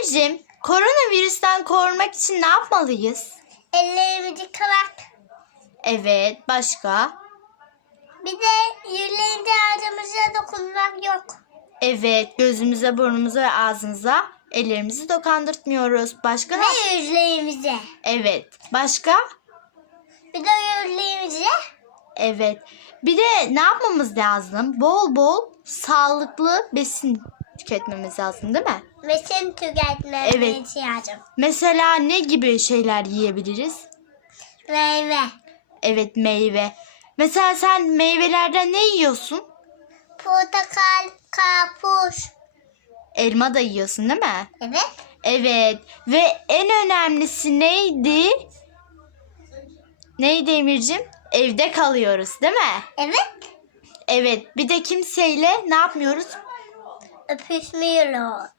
Emir'cim koronavirüsten korunmak için ne yapmalıyız? Ellerimizi yıkamak. Evet başka? Bir de yüreğinde ağzımıza dokunmak yok. Evet gözümüze burnumuza ve ağzımıza ellerimizi dokandırtmıyoruz. Başka ne? Ve yüreğimize. Evet. Başka? Bir de yüreğimize. Evet. Bir de ne yapmamız lazım? Bol bol sağlıklı besin tüketmemiz lazım değil mi? Mesin tüketmeye Evet. ihtiyacım. Mesela ne gibi şeyler yiyebiliriz? Meyve. Evet meyve. Mesela sen meyvelerden ne yiyorsun? Portakal, karpuz. Elma da yiyorsun değil mi? Evet. Evet. Ve en önemlisi neydi? Neydi Emir'cim? Evde kalıyoruz değil mi? Evet. Evet. Bir de kimseyle ne yapmıyoruz? it pushed me a lot.